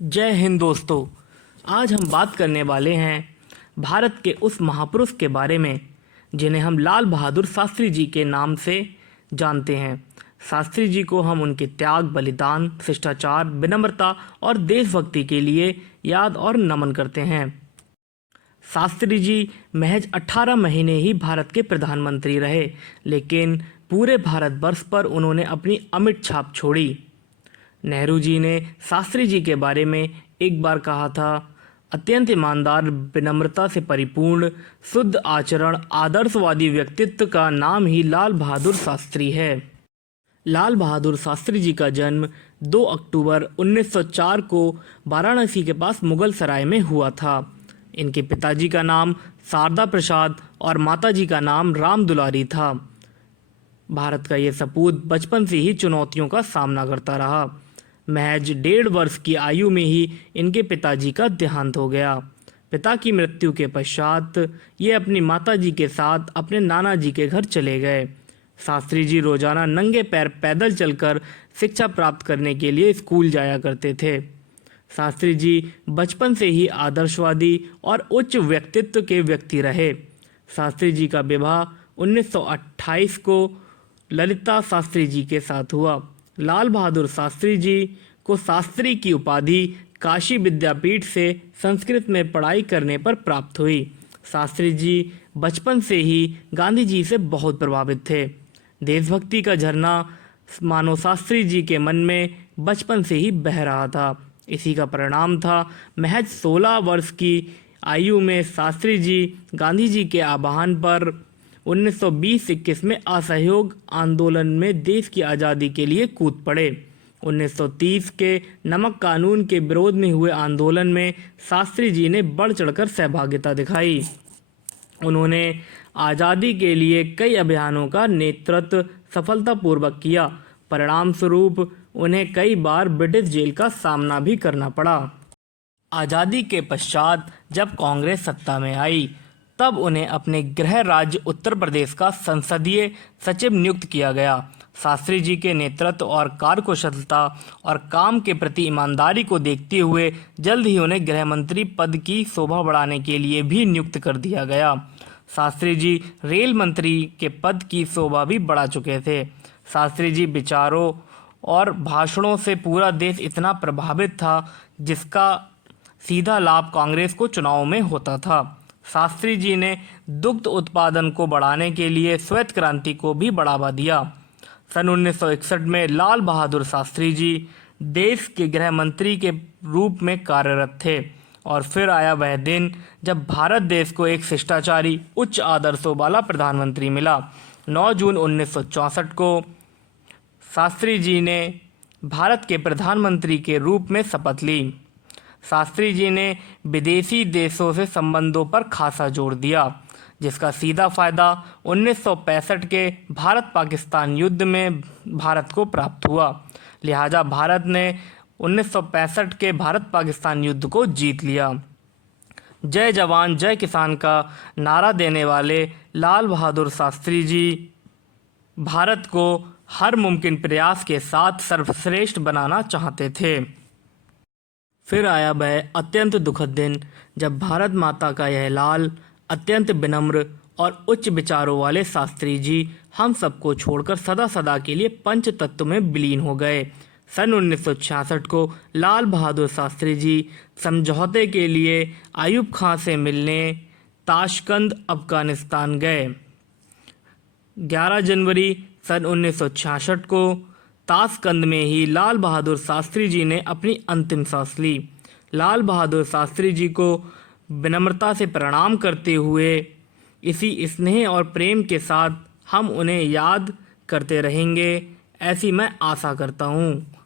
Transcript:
जय हिंद दोस्तों। आज हम बात करने वाले हैं भारत के उस महापुरुष के बारे में जिन्हें हम लाल बहादुर शास्त्री जी के नाम से जानते हैं। शास्त्री जी को हम उनके त्याग, बलिदान, शिष्टाचार, विनम्रता और देशभक्ति के लिए याद और नमन करते हैं। शास्त्री जी महज 18 महीने ही भारत के प्रधानमंत्री रहे, लेकिन पूरे भारतवर्ष पर उन्होंने अपनी अमिट छाप छोड़ी। नेहरू जी ने शास्त्री जी के बारे में एक बार कहा था, अत्यंत ईमानदार, विनम्रता से परिपूर्ण, शुद्ध आचरण, आदर्शवादी व्यक्तित्व का नाम ही लाल बहादुर शास्त्री है। लाल बहादुर शास्त्री जी का जन्म 2 अक्टूबर 1904 को वाराणसी के पास मुगल सराय में हुआ था। इनके पिताजी का नाम शारदा प्रसाद और माताजी का नाम राम दुलारी था। भारत का ये सपूत बचपन से ही चुनौतियों का सामना करता रहा। महज 1.5 वर्ष की आयु में ही इनके पिताजी का देहांत हो गया। पिता की मृत्यु के पश्चात ये अपनी माताजी के साथ अपने नाना जी के घर चले गए। शास्त्री जी रोजाना नंगे पैर पैदल चलकर शिक्षा प्राप्त करने के लिए स्कूल जाया करते थे। शास्त्री जी बचपन से ही आदर्शवादी और उच्च व्यक्तित्व के व्यक्ति रहे। शास्त्री जी का विवाह 1928 को ललिता शास्त्री जी के साथ हुआ। लाल बहादुर शास्त्री जी को शास्त्री की उपाधि काशी विद्यापीठ से संस्कृत में पढ़ाई करने पर प्राप्त हुई। शास्त्री जी बचपन से ही गांधी जी से बहुत प्रभावित थे। देशभक्ति का झरना मानो शास्त्री जी के मन में बचपन से ही बह रहा था। इसी का परिणाम था महज 16 वर्ष की आयु में शास्त्री जी गांधी जी के आह्वान पर 1920-21 में असहयोग आंदोलन में देश की आज़ादी के लिए कूद पड़े। 1930 के नमक कानून के विरोध में हुए आंदोलन में शास्त्री जी ने बढ़ चढ़कर सहभागिता दिखाई। उन्होंने आज़ादी के लिए कई अभियानों का नेतृत्व सफलतापूर्वक किया। परिणाम स्वरूप उन्हें कई बार ब्रिटिश जेल का सामना भी करना पड़ा। आज़ादी के पश्चात जब कांग्रेस सत्ता में आई, तब उन्हें अपने गृह राज्य उत्तर प्रदेश का संसदीय सचिव नियुक्त किया गया। शास्त्री जी के नेतृत्व और कार्यकुशलता और काम के प्रति ईमानदारी को देखते हुए जल्द ही उन्हें गृह मंत्री पद की शोभा बढ़ाने के लिए भी नियुक्त कर दिया गया। शास्त्री जी रेल मंत्री के पद की शोभा भी बढ़ा चुके थे। शास्त्री जी विचारों और भाषणों से पूरा देश इतना प्रभावित था, जिसका सीधा लाभ कांग्रेस को चुनाव में होता था। शास्त्री जी ने दुग्ध उत्पादन को बढ़ाने के लिए श्वेत क्रांति को भी बढ़ावा दिया। सन 1961 में लाल बहादुर शास्त्री जी देश के गृह मंत्री के रूप में कार्यरत थे और फिर आया वह दिन जब भारत देश को एक शिष्टाचारी, उच्च आदर्शों वाला प्रधानमंत्री मिला। 9 जून 1964 को शास्त्री जी ने भारत के प्रधानमंत्री के रूप में शपथ ली। शास्त्री जी ने विदेशी देशों से संबंधों पर खासा जोर दिया, जिसका सीधा फायदा 1965 के भारत पाकिस्तान युद्ध में भारत को प्राप्त हुआ। लिहाजा भारत ने 1965 के भारत पाकिस्तान युद्ध को जीत लिया। जय जवान जय किसान का नारा देने वाले लाल बहादुर शास्त्री जी भारत को हर मुमकिन प्रयास के साथ सर्वश्रेष्ठ बनाना चाहते थे। फिर आया वह अत्यंत दुखद दिन जब भारत माता का यह लाल, अत्यंत विनम्र और उच्च विचारों वाले शास्त्री जी हम सबको छोड़कर सदा सदा के लिए पंच तत्व में विलीन हो गए। सन 1966 को लाल बहादुर शास्त्री जी समझौते के लिए आयूब खां से मिलने ताशकंद, अफगानिस्तान गए। 11 जनवरी सन 1966 को ताशकंद में ही लाल बहादुर शास्त्री जी ने अपनी अंतिम सांस ली। लाल बहादुर शास्त्री जी को विनम्रता से प्रणाम करते हुए इसी स्नेह और प्रेम के साथ हम उन्हें याद करते रहेंगे, ऐसी मैं आशा करता हूँ।